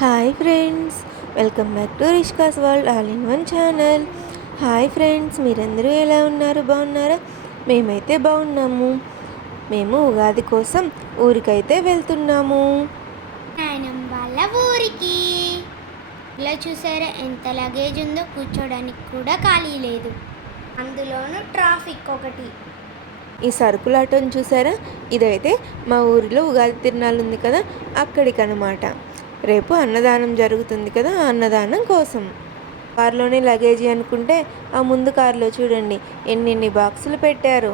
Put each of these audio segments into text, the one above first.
Hi friends, welcome back to Rishka's world all in one channel. Hi friends, మీరందరూ ఎలా ఉన్నారు? బాగున్నారా? మేమైతే బాగున్నాము. మేము ఉగాది కోసం ఊరికైతే వెళ్తున్నాము. నాయనం వాళ్ళ ఊరికి. ఇలా చూసారా ఎంత లగేజ్ ఉందో, కూర్చోడానికి కూడా ఖాళీ లేదు, అందులోనూ ట్రాఫిక్ ఒకటి. ఈ సరుకులాటను చూసారా? ఇదైతే మా ఊరిలో ఉగాది తిరునాళ్ళు ఉంది కదా, అక్కడికనమాట. రేపు అన్నదానం జరుగుతుంది కదా, ఆ అన్నదానం కోసం. కారులోనే లగేజీ అనుకుంటే ఆ ముందు కారులో చూడండి ఎన్నెన్ని బాక్సులు పెట్టారు.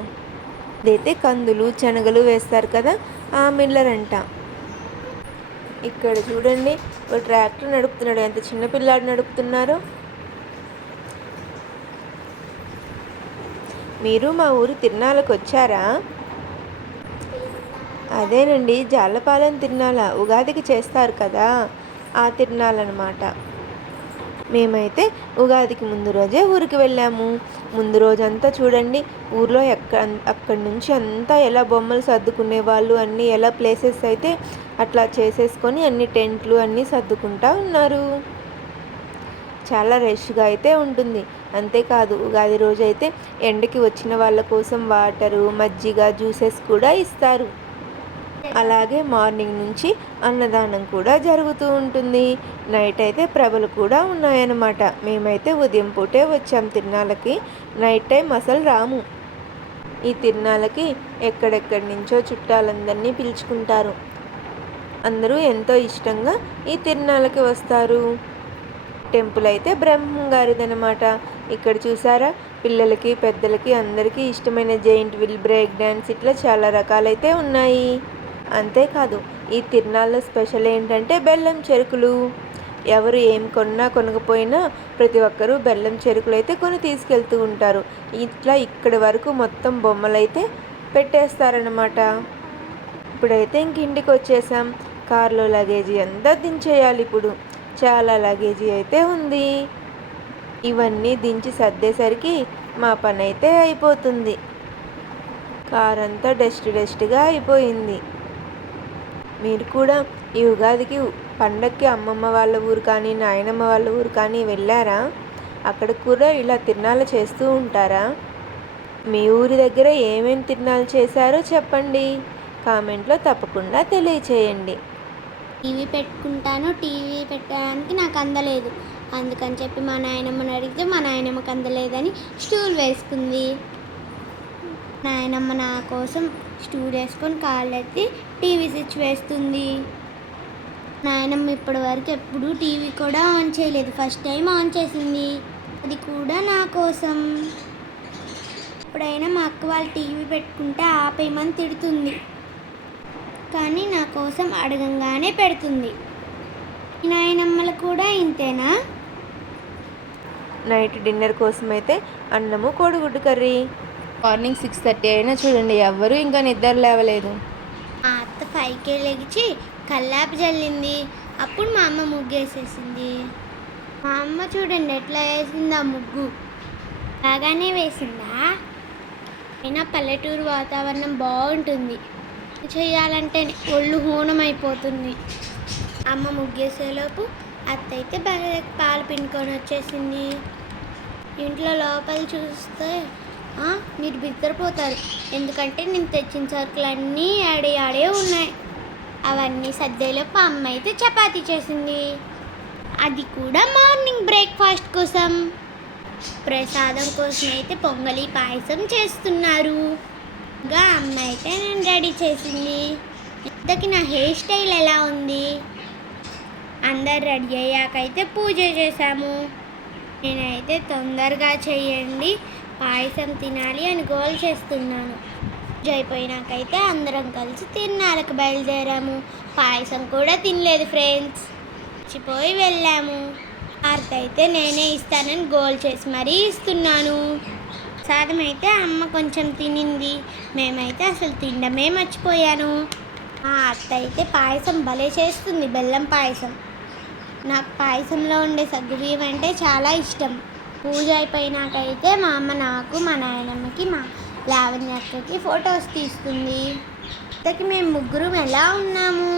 ఇదైతే కందులు శనగలు వేస్తారు కదా, ఆ మిల్లర్ అంట. ఇక్కడ చూడండి ఒక ట్రాక్టర్ నడుపుతున్నాడు, ఎంత చిన్న పిల్లాడు నడుపుతున్నారో. మీరు మా ఊరు తిరునాళ్ళకు వచ్చారా? అదేనండి, జాలపాలెం తిరునాళ్ళ ఉగాదికి చేస్తారు కదా, ఆ తిరునాళ్ళనమాట. మేమైతే ఉగాదికి ముందు రోజే ఊరికి వెళ్ళాము. ముందు రోజంతా చూడండి ఊర్లో అక్కడి నుంచి అంతా ఎలా బొమ్మలు సర్దుకునే వాళ్ళు, అన్నీ ఎలా ప్లేసెస్ అయితే అట్లా చేసేసుకొని అన్ని టెంట్లు అన్నీ సర్దుకుంటా ఉన్నారు. చాలా రష్గా అయితే ఉంటుంది. అంతేకాదు ఉగాది రోజు అయితే ఎండకి వచ్చిన వాళ్ళ కోసం వాటరు, మజ్జిగ, జ్యూసెస్ కూడా ఇస్తారు. అలాగే మార్నింగ్ నుంచి అన్నదానం కూడా జరుగుతూ ఉంటుంది. నైట్ అయితే ప్రభలు కూడా ఉన్నాయన్నమాట. మేమైతే ఉదయం పూటే వచ్చాం తిరునాళ్ళకి, నైట్ టైం అసలు రాము. ఈ తిరునాళ్ళకి ఎక్కడెక్కడి నుంచో చుట్టాలందరినీ పిలుచుకుంటారు. అందరూ ఎంతో ఇష్టంగా ఈ తిరునాళ్ళకి వస్తారు. టెంపుల్ అయితే బ్రహ్మంగారిదనమాట. ఇక్కడ చూసారా, పిల్లలకి పెద్దలకి అందరికీ ఇష్టమైన జైంట్ వీల్, బ్రేక్ డ్యాన్స్, ఇట్లా చాలా రకాలైతే ఉన్నాయి. అంతేకాదు ఈ తిరునాళ్ళ స్పెషల్ ఏంటంటే బెల్లం చెరుకులు. ఎవరు ఏం కొన్నా కొనకపోయినా ప్రతి ఒక్కరూ బెల్లం చెరుకులు అయితే కొని తీసుకెళ్తూ ఉంటారు. ఇట్లా ఇక్కడి వరకు మొత్తం బొమ్మలైతే పెట్టేస్తారనమాట. ఇప్పుడైతే ఇంటికి వచ్చేసాం. కారులో లగేజీ అంతా దించేయాలి. ఇప్పుడు చాలా లగేజీ అయితే ఉంది. ఇవన్నీ దించి సర్దేసరికి మా పని అయితే అయిపోతుంది. కార్ అంతా డస్ట్గా అయిపోయింది. మీరు కూడా ఈ ఉగాదికి పండక్కి అమ్మమ్మ వాళ్ళ ఊరు కానీ నాయనమ్మ వాళ్ళ ఊరు కానీ వెళ్ళారా? అక్కడ కూడా ఇలా తిరునాళ్ళు చేస్తూ ఉంటారా? మీ ఊరి దగ్గర ఏమేమి తిరునాళ్ళు చేశారో చెప్పండి, కామెంట్లో తప్పకుండా తెలియచేయండి. టీవీ పెట్టుకుంటాను, టీవీ పెట్టడానికి నాకు అందలేదు, అందుకని చెప్పి మా నాయనమ్మని అడిగితే మా నాయనమ్మకి అందలేదని స్టూల్ వేసుకుంది. నాయనమ్మ నా కోసం స్టూల్ వేసుకొని కాళ్ళెత్తి టీవీ స్విచ్ వేస్తుంది. నాయనమ్మ ఇప్పటి వరకు ఎప్పుడూ టీవీ కూడా ఆన్ చేయలేదు, ఫస్ట్ టైం ఆన్ చేసింది, అది కూడా నా కోసం. ఎప్పుడైనా మా అక్క వాళ్ళు టీవీ పెట్టుకుంటే ఆపేయమని తిడుతుంది, కానీ నా కోసం అడగంగానే పెడుతుంది. నాయనమ్మలు కూడా ఇంతేనా? నైట్ డిన్నర్ కోసం అయితే అన్నము, కోడిగుడ్డు కర్రీ. మార్నింగ్ 6:30 అయినా చూడండి ఎవ్వరూ ఇంకా నిద్ర లేవలేదు. మా అత్త 5కే లెగిచి కల్లాపి జల్లింది. అప్పుడు మా అమ్మ ముగ్గు వేసేసింది. మా అమ్మ చూడండి ఎట్లా వేసింది ఆ ముగ్గు, బాగానే వేసిందా? అయినా పల్లెటూరు వాతావరణం బాగుంటుంది, చేయాలంటే ఒళ్ళు హూనం అయిపోతుంది. అమ్మ ముగ్గేసేలోపు అత్త అయితే పాలు పిండుకొని వచ్చేసింది. ఇంట్లో లోపల చూస్తే మీరు బిద్దరిపోతారు, ఎందుకంటే నేను తెచ్చిన సరుకులన్నీ ఆడే ఉన్నాయి. అవన్నీ సర్దేలోపు అమ్మ అయితే చపాతీ చేసింది, అది కూడా మార్నింగ్ బ్రేక్ఫాస్ట్ కోసం. ప్రసాదం కోసం అయితే పొంగలి పాయసం చేస్తున్నారు. ఇంకా అమ్మ అయితే నేను రెడీ చేసింది. ఇంతకీ నా హెయిర్ స్టైల్ ఎలా ఉంది? అందరు రెడీ అయ్యాకైతే పూజ చేశాము. నేనైతే తొందరగా చేయండి, పాయసం తినాలి అని గోల్ చేస్తున్నాను. పూజ అయిపోయినాకైతే అందరం కలిసి తిరునాళ్ళకి బయలుదేరాము. పాయసం కూడా తినలేదు ఫ్రెండ్స్, మర్చిపోయి వెళ్ళాము. హారతి అయితే నేనే ఇస్తానని గోల్ చేసి మరీ ఇస్తున్నాను. ప్రసాదం అయితే అమ్మ కొంచెం తినింది, మేమైతే అసలు తినడమే మర్చిపోయాను. మా అత్త అయితే పాయసం భలే చేస్తుంది, బెల్లం పాయసం. నాకు పాయసంలో ఉండే సగ్గుబియ్యం అంటే చాలా ఇష్టం. పూజ అయిపోయినాకైతే మా అమ్మ నాకు, మా నాయనమ్మకి, మా లావణ్య అక్కకి ఫొటోస్ తీస్తుంది. అత్తకి మేము ముగ్గురం ఎలా ఉన్నాము?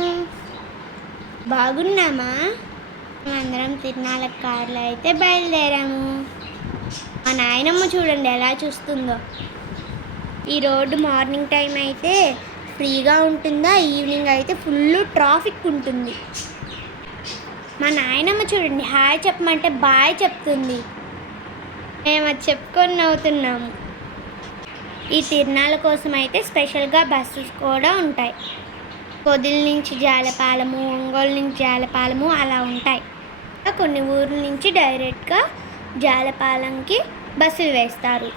బాగున్నామా? మేమందరం తిరునాళ్ళ కార్లో అయితే బయలుదేరాము. మా నాయనమ్మ చూడండి ఎలా చూస్తుందో. ఈ రోడ్డు మార్నింగ్ టైం అయితే ఫ్రీగా ఉంటుందా, ఈవినింగ్ అయితే ఫుల్ ట్రాఫిక్ ఉంటుంది. మా నాయనమ్మ చూడండి హాయ్ చెప్పమంటే బాయ్ చెప్తుంది. మేము అది చెప్పుకొని నవ్వుతున్నాము. ఈ తిరునాళ్ళ కోసం అయితే స్పెషల్గా బస్సెస్ కూడా ఉంటాయి. పొదిల నుంచి జాలపాలెము, ఒంగోలు నుంచి జాలపాలెము అలా ఉంటాయి. కొన్ని ఊర్ల నుంచి డైరెక్ట్గా జాలపాలెంకి బస్సులు వేస్తారు.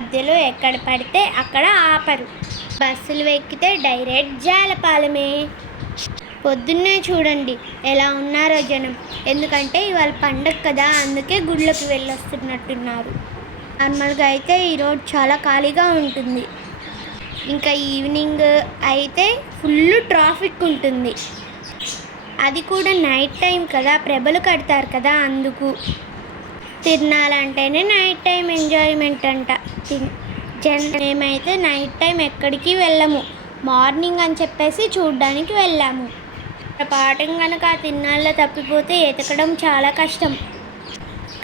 మధ్యలో ఎక్కడ పడితే అక్కడ ఆపరు. బస్సులు ఎక్కితే డైరెక్ట్ జాలపాలెమే. పొద్దున్నే చూడండి ఎలా ఉన్నారో జనం. ఎందుకంటే ఇవాళ పండగ కదా, అందుకే గుళ్ళకి వెళ్ళొస్తున్నట్టున్నారు. నార్మల్గా అయితే ఈ రోడ్ చాలా ఖాళీగా ఉంటుంది. ఇంకా ఈవినింగ్ అయితే ఫుల్ ట్రాఫిక్ ఉంటుంది. అది కూడా నైట్ టైం కదా, ప్రభలు కడతారు కదా, అందుకు. తిరునాళ్ళంటేనే నైట్ టైం ఎంజాయ్మెంట్ అంట. మేమైతే నైట్ టైం ఎక్కడికి వెళ్ళము, మార్నింగ్ అని చెప్పేసి చూడ్డానికి వెళ్ళాము. పాఠం కనుక ఆ తిరునాళ్ళలో తప్పిపోతే ఎతకడం చాలా కష్టం.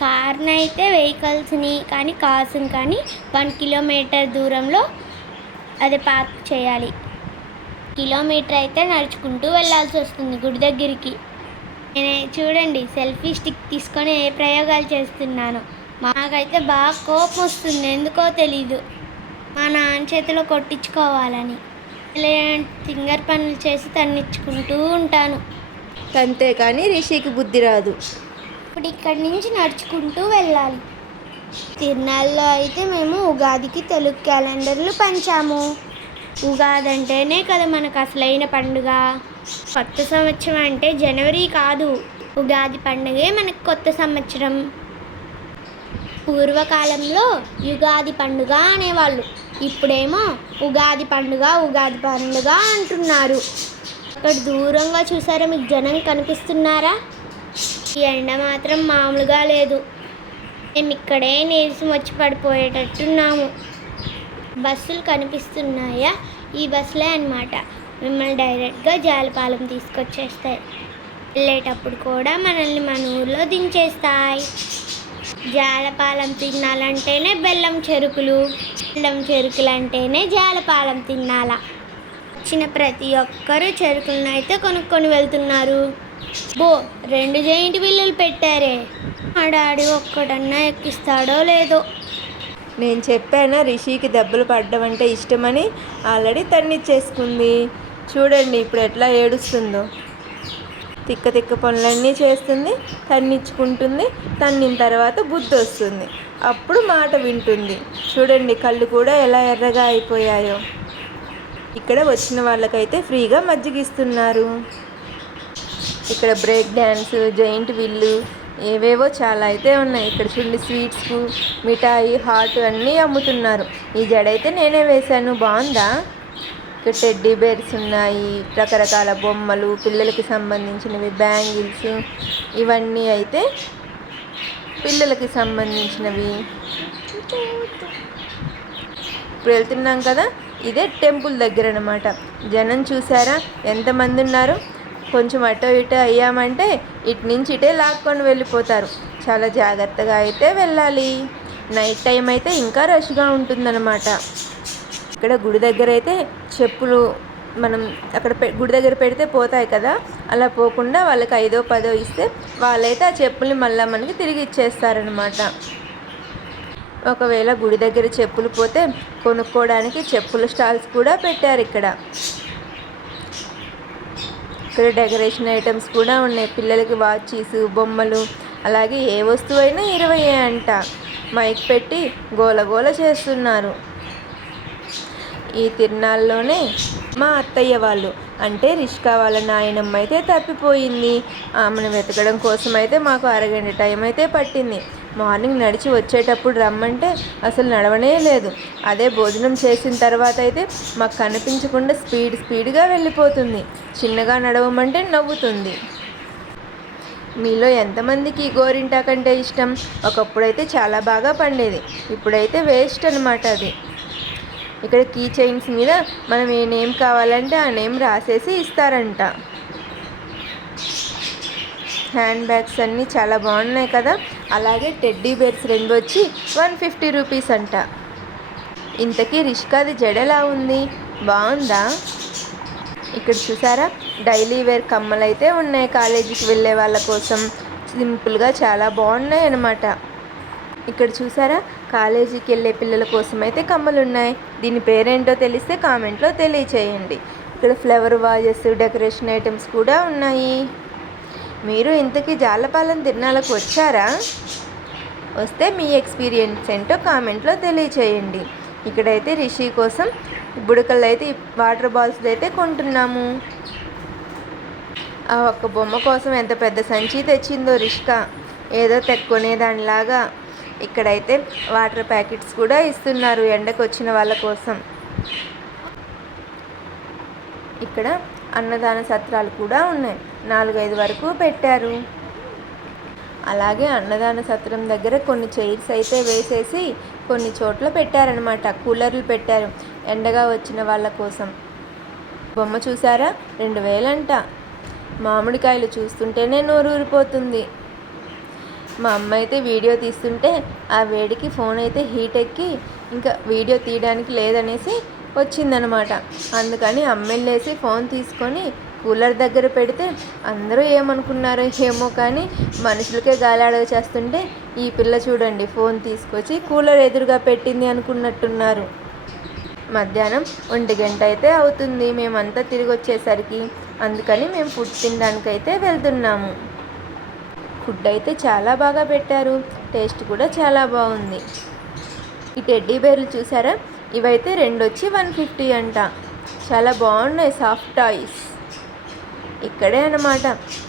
కార్ని అయితే వెహికల్స్ని కానీ కార్స్ని కానీ 1 కిలోమీటర్ దూరంలో అది పార్క్ చేయాలి. కిలోమీటర్ అయితే నడుచుకుంటూ వెళ్ళాల్సి వస్తుంది గుడి దగ్గరికి. నేను చూడండి సెల్ఫీ స్టిక్ తీసుకొని ఏ ప్రయోగాలు చేస్తున్నాను. మాకైతే బాగా కోపం వస్తుంది, ఎందుకో తెలీదు. మా నాన్న చేతిలో కొట్టించుకోవాలని ఫింగర్ పనులు చేసి తన్నిచ్చుకుంటూ ఉంటాను. అంతే కానీ రిషికి బుద్ధి రాదు. ఇప్పుడు ఇక్కడి నుంచి నడుచుకుంటూ వెళ్ళాలి. తిరునాళ్ళలో అయితే మేము ఉగాదికి తెలుగు క్యాలెండర్లు పంచాము. ఉగాది అంటేనే కదా మనకు అసలైన పండుగ. కొత్త సంవత్సరం అంటే జనవరి కాదు, ఉగాది పండుగే మనకు కొత్త సంవత్సరం. పూర్వకాలంలో యుగాది పండుగ అనేవాళ్ళు, ఇప్పుడేమో ఉగాది పండుగ అంటున్నారు. అక్కడ దూరంగా చూసారా, మీకు జనం కనిపిస్తున్నారా? ఈ ఎండ మాత్రం మామూలుగా లేదు. మేము ఇక్కడే నీరసం వచ్చి పడిపోయేటట్టున్నాము. బస్సులు కనిపిస్తున్నాయా? ఈ బస్సులే అన్నమాట మిమ్మల్ని డైరెక్ట్గా జాలపాలెం తీసుకొచ్చేస్తాయి. వెళ్ళేటప్పుడు కూడా మనల్ని మన ఊర్లో దించేస్తాయి. జాలపాలెం తినాలంటేనే బెల్లం చెరుకులు అంటేనే జాలపాలెం తినాలా. వచ్చిన ప్రతి ఒక్కరూ చెరుకులను అయితే కొనుక్కొని వెళ్తున్నారు. 2 జైంట్ బిల్లులు పెట్టారే, మా డాడీ ఒక్కడన్నా ఎక్కిస్తాడో లేదో. నేను చెప్పానా రిషికి దెబ్బలు పడ్డం అంటే ఇష్టమని, ఆల్రెడీ తన్నిచ్చేసుకుంది. చూడండి ఇప్పుడు ఎట్లా ఏడుస్తుందో. తిక్క పనులన్నీ చేస్తుంది, తన్నించుకుంటుంది. తన్నిన తర్వాత బుద్ధి వస్తుంది, అప్పుడు మాట వింటుంది. చూడండి కళ్ళు కూడా ఎలా ఎర్రగా అయిపోయాయో. ఇక్కడ వచ్చిన వాళ్ళకైతే ఫ్రీగా మజ్జిగిస్తున్నారు. ఇక్కడ బ్రేక్ డ్యాన్స్, జైంట్ విల్లు ఏవేవో చాలా అయితే ఉన్నాయి. ఇక్కడ చూడండి స్వీట్స్, మిఠాయి, హాట్ అన్నీ అమ్ముతున్నారు. ఈ జడైతే నేనే వేశాను, బాగుందా? ఇక్కడ టెడ్డీ బేర్స్ ఉన్నాయి, రకరకాల బొమ్మలు, పిల్లలకి సంబంధించినవి, బ్యాంగిల్స్, ఇవన్నీ అయితే పిల్లలకి సంబంధించినవి. ఇప్పుడు వెళ్తున్నాం కదా, ఇదే టెంపుల్ దగ్గర అన్నమాట. జనం చూసారా ఎంతమంది ఉన్నారు? కొంచెం అటో ఇటో అయ్యామంటే ఇటు నుంచి ఇటే లాక్కొని వెళ్ళిపోతారు. చాలా జాగ్రత్తగా అయితే వెళ్ళాలి. నైట్ టైం అయితే ఇంకా రష్గా ఉంటుందన్నమాట. ఇక్కడ గుడి దగ్గర అయితే చెప్పులు మనం అక్కడ గుడి దగ్గర పెడితే పోతాయి కదా, అలా పోకుండా వాళ్ళకి 5ో 10ో ఇస్తే వాళ్ళైతే ఆ చెప్పుల్ని మళ్ళీ మనకి తిరిగి ఇచ్చేస్తారనమాట. ఒకవేళ గుడి దగ్గర చెప్పులు పోతే కొనుక్కోవడానికి చెప్పుల స్టాల్స్ కూడా పెట్టారు. ఇక్కడ డెకరేషన్ ఐటమ్స్ కూడా ఉన్నాయి. పిల్లలకి వాచీస్, బొమ్మలు, అలాగే ఏ వస్తువైనా 20 అంట. మైక్ పెట్టి గోల చేస్తున్నారు. ఈ తిరునాళ్ళలోనే మా అత్తయ్య వాళ్ళు అంటే రిష్కా వాళ్ళ నాయనమ్మ అయితే తప్పిపోయింది. ఆమెను వెతకడం కోసం అయితే మాకు అరగంట టైం అయితే పట్టింది. మార్నింగ్ నడిచి వచ్చేటప్పుడు రమ్మంటే అసలు నడవనే లేదు. అదే భోజనం చేసిన తర్వాత అయితే మాకు కనిపించకుండా స్పీడ్గా వెళ్ళిపోతుంది. చిన్నగా నడవమంటే నవ్వుతుంది. మీలో ఎంతమందికి గోరింటాకంటే ఇష్టం? ఒకప్పుడైతే చాలా బాగా పండేది, ఇప్పుడైతే వేస్ట్ అనమాట అది. ఇక్కడ కీ చైన్స్ మీద మనం ఏ నేమ్ కావాలంటే ఆ నేమ్ రాసేసి ఇస్తారంట. హ్యాండ్ బ్యాగ్స్ అన్నీ చాలా బాగున్నాయి కదా. అలాగే టెడ్డీ బేర్స్ 2 వచ్చి 150 రూపీస్ అంట. ఇంతకీ రిష్కాది జడ ఎలా ఉంది, బాగుందా? ఇక్కడ చూసారా, డైలీ వేర్ కమ్మలు అయితే ఉన్నాయి కాలేజీకి వెళ్ళే వాళ్ళ కోసం. సింపుల్గా చాలా బాగున్నాయి అన్నమాట. ఇక్కడ చూసారా, కాలేజీకి వెళ్ళే పిల్లల కోసం అయితే కమ్మలు ఉన్నాయి. దీని పేరేంటో తెలిస్తే కామెంట్లో తెలియచేయండి. ఇక్కడ ఫ్లవర్ వాజెస్, డెకరేషన్ ఐటమ్స్ కూడా ఉన్నాయి. మీరు ఇంతకీ జాలపాలెం తిరునాళ్ళకు వచ్చారా? వస్తే మీ ఎక్స్పీరియన్స్ ఏంటో కామెంట్లో తెలియచేయండి. ఇక్కడైతే రిషి కోసం బుడకలు అయితే వాటర్ బాల్స్ అయితే కొంటున్నాము. ఆ ఒక్క బొమ్మ కోసం ఎంత పెద్ద సంచి తెచ్చిందో రిష్కా, ఏదో కొనేదానిలాగా. ఇక్కడైతే వాటర్ ప్యాకెట్స్ కూడా ఇస్తున్నారు ఎండకు వచ్చిన వాళ్ళ కోసం. ఇక్కడ అన్నదాన సత్రాలు కూడా ఉన్నాయి, 4-5 వరకు పెట్టారు. అలాగే అన్నదాన సత్రం దగ్గర కొన్ని చైర్స్ అయితే వేసేసి కొన్ని చోట్ల పెట్టారనమాట. కూలర్లు పెట్టారు ఎండగా వచ్చిన వాళ్ళ కోసం. బొమ్మ చూసారా, 2000 అంట. మామిడికాయలు చూస్తుంటేనే నోరు ఊరిపోతుంది. మా అమ్మ అయితే వీడియో తీస్తుంటే ఆ వేడికి ఫోన్ అయితే హీట్ ఎక్కి ఇంకా వీడియో తీయడానికి లేదనేసి వచ్చిందనమాట. అందుకని అమ్మెళ్ళేసి ఫోన్ తీసుకొని కూలర్ దగ్గర పెడితే అందరూ ఏమనుకున్నారో ఏమో కానీ మనుషులకే గాలాడగ చేస్తుంటే ఈ పిల్ల చూడండి ఫోన్ తీసుకొచ్చి కూలర్ ఎదురుగా పెట్టింది అనుకున్నట్టున్నారు. మధ్యాహ్నం 1 గంట అయితే అవుతుంది మేమంతా తిరిగి వచ్చేసరికి. అందుకని మేము ఫుడ్ తినడానికైతే వెళ్తున్నాము. ఫుడ్ అయితే చాలా బాగా పెట్టారు, టేస్ట్ కూడా చాలా బాగుంది. ఈ టెడ్డీ బేర్లు చూసారా, ఇవైతే 2 వచ్చి 150 అంట. చాలా బాగున్నాయి, సాఫ్ట్ టాయ్స్. ఇక్కడే అన్నమాట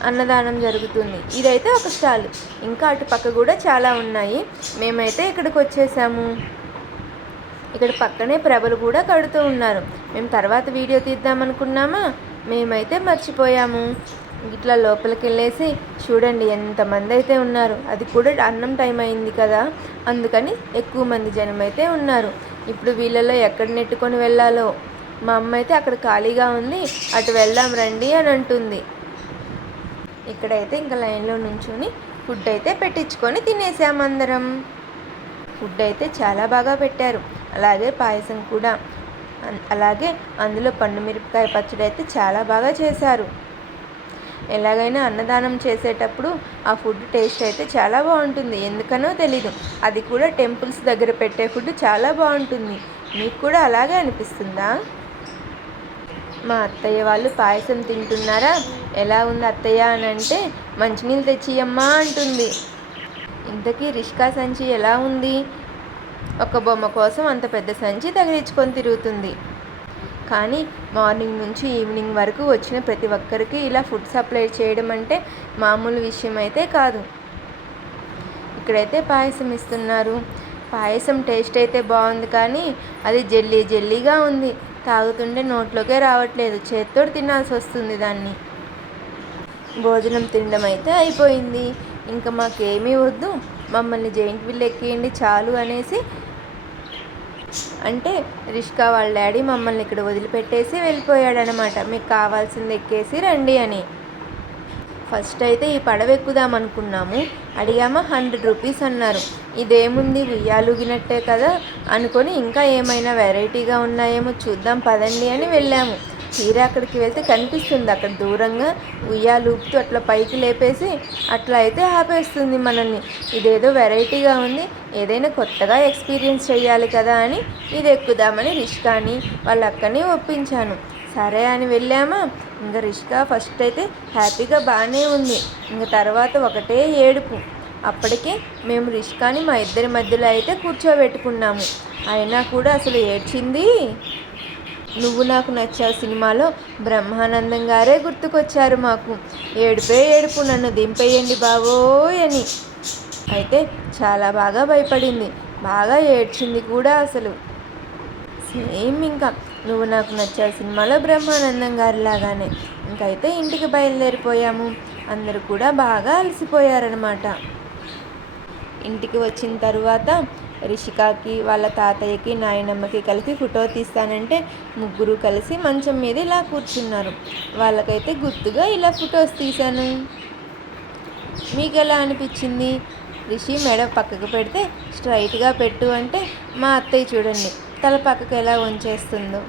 అన్నదానం జరుగుతుంది. ఇదైతే ఒక స్టాల్, ఇంకా అటు పక్క కూడా చాలా ఉన్నాయి. మేమైతే ఇక్కడికి వచ్చేసాము. ఇక్కడ పక్కనే ప్రభలు కూడా కడుతూ ఉన్నారు. మేము తర్వాత వీడియో తీద్దామనుకున్నామా, మేమైతే మర్చిపోయాము. ఇట్లా లోపలికి వెళ్ళేసి చూడండి ఎంతమంది అయితే ఉన్నారు. అది కూడా అన్నం టైం అయింది కదా, అందుకని ఎక్కువ మంది జనం అయితే ఉన్నారు. ఇప్పుడు వీళ్ళలో ఎక్కడ నెట్టుకొని వెళ్ళాలో. మా అమ్మ అయితే అక్కడ ఖాళీగా ఉంది, అటు వెళ్దాం రండి అని అంటుంది. ఇక్కడైతే ఇంకా లైన్లో నుంచుని ఫుడ్ అయితే పెట్టించుకొని తినేసాము అందరం. ఫుడ్ అయితే చాలా బాగా పెట్టారు, అలాగే పాయసం కూడా. అలాగే అందులో పండు మిరపకాయ పచ్చడి అయితే చాలా బాగా చేశారు. ఎలాగైనా అన్నదానం చేసేటప్పుడు ఆ ఫుడ్ టేస్ట్ అయితే చాలా బాగుంటుంది, ఎందుకనో తెలీదు. అది కూడా టెంపుల్స్ దగ్గర పెట్టే ఫుడ్ చాలా బాగుంటుంది. మీకు కూడా అలాగే అనిపిస్తుందా? మా అత్తయ్య వాళ్ళు పాయసం తింటున్నారా, ఎలా ఉంది అత్తయ్య అని అంటే మంచినీళ్ళు తెచ్చియమ్మా అంటుంది. ఇంతకీ రిష్కా సంచి ఎలా ఉంది? ఒక బొమ్మ కోసం అంత పెద్ద సంచి తగిలించుకొని తిరుగుతుంది. కానీ మార్నింగ్ నుంచి ఈవినింగ్ వరకు వచ్చిన ప్రతి ఒక్కరికి ఇలా ఫుడ్ సప్లై చేయడం అంటే మామూలు విషయం అయితే కాదు. ఇక్కడైతే పాయసం ఇస్తున్నారు. పాయసం టేస్ట్ అయితే బాగుంది, కానీ అది జెల్లీ జెల్లీగా ఉంది. తాగుతుంటే నోట్లోకే రావట్లేదు, చేత్తో తినాల్సి వస్తుంది దాన్ని. భోజనం తినడం అయితే అయిపోయింది. ఇంకా మాకేమీ వద్దు, మమ్మల్ని జైంట్ వీల్ ఎక్కేయండి చాలు అనేసి అంటే రిష్కా వాళ్ళ డాడీ మమ్మల్ని ఇక్కడ వదిలిపెట్టేసి వెళ్ళిపోయాడనమాట. మీకు కావాల్సింది ఎక్కేసి రండి అని. ఫస్ట్ అయితే ఈ పడవ ఎక్కుదాం అనుకున్నాము. అడిగామా 100 రూపీస్ అన్నారు. ఇదేముంది ఉయ్యాలుగినట్టే కదా అనుకొని ఇంకా ఏమైనా వెరైటీగా ఉన్నాయేమో చూద్దాం పదండి అని వెళ్ళాము. తీరా అక్కడికి వెళ్తే కనిపిస్తుంది అక్కడ దూరంగా ఉయ్యాలూపుతూ అట్లా పైకి లేపేసి అట్లా అయితే ఆపేస్తుంది మనల్ని. ఇదేదో వెరైటీగా ఉంది, ఏదైనా కొత్తగా ఎక్స్పీరియన్స్ చేయాలి కదా అని ఇది ఎక్కుదామని రిష్కాని వాళ్ళ అక్కని ఒప్పించాను. సరే అని వెళ్ళామా. ఇంకా రిష్కా ఫస్ట్ అయితే హ్యాపీగా బాగానే ఉంది, ఇంకా తర్వాత ఒకటే ఏడుపు. అప్పటికే మేము రిష్కాని మా ఇద్దరి మధ్యలో అయితే కూర్చోబెట్టుకున్నాము. అయినా కూడా అసలు ఏడ్చింది. నువ్వు నాకు నచ్చావు సినిమాలో బ్రహ్మానందం గారే గుర్తుకొచ్చారు మాకు. ఏడుపే ఏడుపు, నన్ను దింపేయండి బావోయ్ అని. అయితే చాలా బాగా భయపడింది, బాగా ఏడ్చింది కూడా. అసలు సేమ్ ఇంకా నువ్వు నాకు నచ్చావు సినిమాలో బ్రహ్మానందం గారి లాగానే. ఇంకైతే ఇంటికి బయలుదేరిపోయాము. అందరూ కూడా బాగా అలసిపోయారనమాట. ఇంటికి వచ్చిన తర్వాత రిషికాకి వాళ్ళ తాతయ్యకి నాయనమ్మకి కలిపి ఫోటో తీస్తానంటే ముగ్గురు కలిసి మంచం మీద ఇలా కూర్చున్నారు. వాళ్ళకైతే గుర్తుగా ఇలా ఫొటోస్ తీశాను. మీకు ఎలా అనిపించింది? రిషి మెడ పక్కకు పెడితే స్ట్రైట్గా పెట్టు అంటే మా అత్తయ్య చూడండి తల పక్కకు ఎలా వంచేస్తుందో.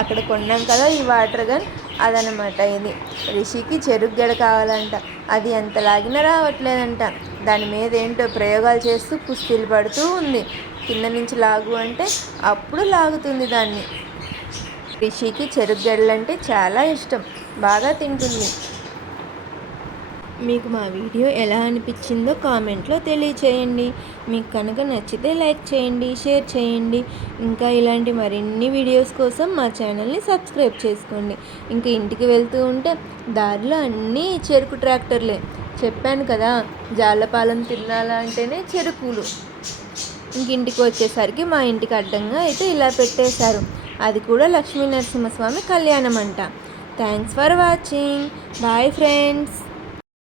అక్కడ కొన్నాం కదా ఈ వాటర్ గన్, అదనమాట ఇది. రిషికి చెరుకు గడ కావాలంట, అది ఎంత లాగినా రావట్లేదంట. దాని మీద ఏంటో ప్రయోగాలు చేస్తూ కుస్తీలు పడుతూ ఉంది. కింద నుంచి లాగు అంటే అప్పుడు లాగుతుంది దాన్ని. రిషికి చెరుకు గడలంటే చాలా ఇష్టం, బాగా తింటుంది. మీకు మా వీడియో ఎలా అనిపించిందో కామెంట్లో తెలియచేయండి. మీకు కనుక నచ్చితే లైక్ చేయండి, షేర్ చేయండి. ఇంకా ఇలాంటి మరిన్ని వీడియోస్ కోసం మా ఛానల్ని సబ్స్క్రైబ్ చేసుకోండి. ఇంకా ఇంటికి వెళ్తూ ఉంటే దారిలో అన్నీ చెరుకు ట్రాక్టర్లే. చెప్పాను కదా, జాలపాలెం తిరణాల అంటేనే చెరుకులు. ఇంక ఇంటికి వచ్చేసరికి మా ఇంటికి అడ్డంగా అయితే ఇలా పెట్టేశారు. అది కూడా లక్ష్మీ నరసింహస్వామి కళ్యాణం అంట. Thanks for watching. Bye friends.